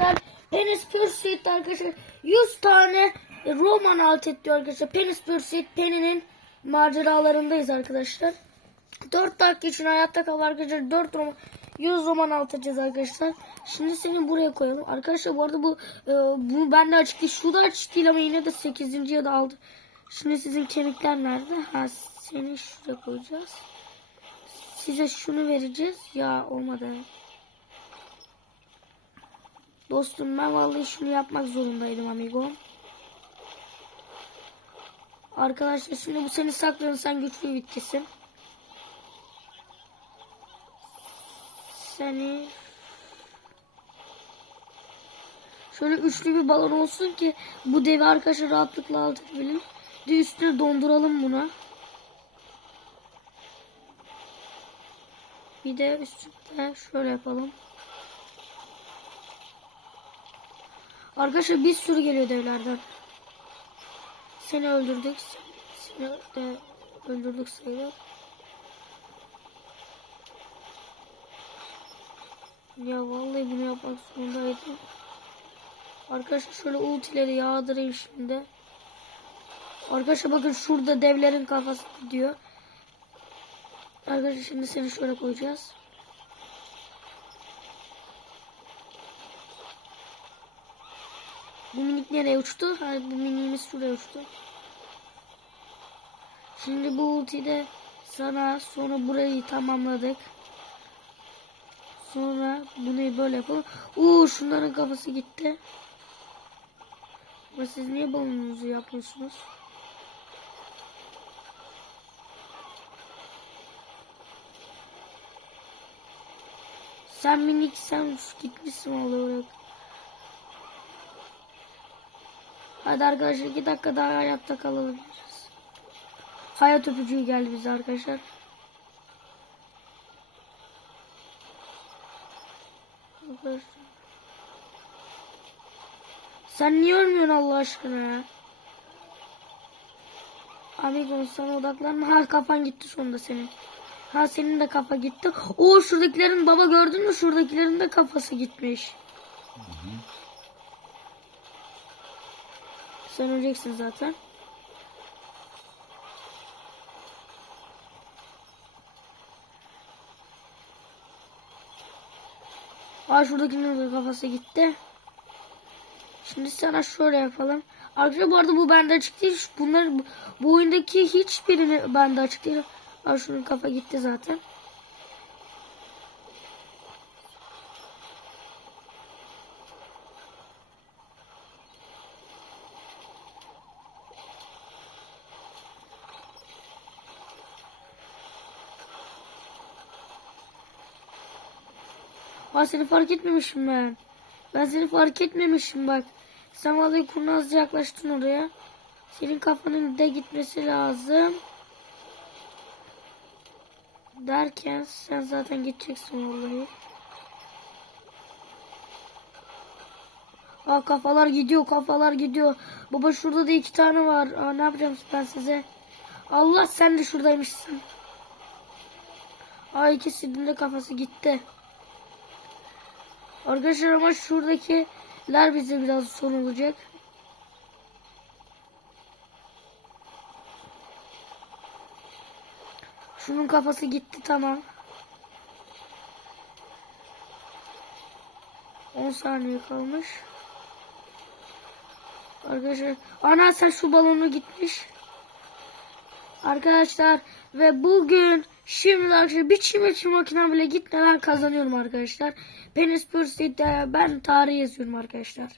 arkadaşlar. Penis Pursuit arkadaşlar. 100 tane roman alt ediyor arkadaşlar. Penis Pursuit Penny'nin maceralarındayız arkadaşlar. 4 dakika için hayatta kal arkadaşlar. 4 roman 100 roman alt edeceğiz arkadaşlar. Şimdi seni buraya koyalım. Arkadaşlar bu arada bu e, bu bende açık değil. Şu da açık değil ama yine de 8. ya da aldı. Şimdi sizin kemikler nerede? Ha seni şuraya koyacağız. Size şunu vereceğiz. Ya olmadı. Dostum ben vallahi şunu yapmak zorundaydım amigo. Arkadaşlar şimdi bu seni saklayın sen güçlü bitkisin. Seni Şöyle üçlü bir balon olsun ki bu devi arkadaşlar rahatlıkla. Bir de üstüne donduralım buna. Bir de üstüne şöyle yapalım. Arkadaşlar bir sürü geliyor devlerden. Seni öldürdük. Seni de öldürdük sayılır. Ya vallahi bunu yapmak zorundaydım. Arkadaşlar şöyle ultileri yağdırayım şimdi. Arkadaşlar bakın şurada devlerin kafası gidiyor. Arkadaşlar şimdi seni şöyle koyacağız. Bu minik nereye uçtu? Hayır bu miniğimiz şuraya uçtu. Şimdi bu ultide sana sonra burayı tamamladık. Sonra bunu böyle yapalım. Uuu şunların kafası gitti. Ama siz niye balonunuzu yapıyorsunuz? Sen minik sen gitmişsin olarak. Hadi arkadaşlar iki dakika daha hayatta kalabiliriz. Hayat öpücüğü geldi bize arkadaşlar. Sen niye ölmüyorsun Allah aşkına ya? Amigo sana odaklanma. Ha kafan gitti sonunda senin. Ha senin de kafa gitti. O şuradakilerin baba gördün mü? Şuradakilerin de kafası gitmiş. Sen öleceksin zaten. Aa şuradakinin de kafası gitti. Şimdi sana şöyle yapalım. Arkadaşlar bu arada bu bende açık değil. Bunlar bu, oyundaki hiçbirini bende açık değil. Aa şunun kafa gitti zaten. Aa seni fark etmemişim ben. Ben seni fark etmemişim bak. Sen vallahi kurnazca yaklaştın oraya. Senin kafanın da gitmesi lazım. Derken sen zaten gideceksin vallahi. Aa kafalar gidiyor kafalar gidiyor. Baba şurada da iki tane var. Aa ne yapacağım ben size? Allah sen de şuradaymışsın. Aa ikisinin de kafası gitti. Arkadaşlar ama şuradakiler bize biraz son olacak. Şunun kafası gitti tamam. 10 saniye kalmış. Arkadaşlar ana sen şu balonu gitmiş. Arkadaşlar ve bugün şimdi arkadaşlar bir çim makinem bile gitmeden kazanıyorum arkadaşlar. Penis Pursuit'te ben tarih yazıyorum arkadaşlar.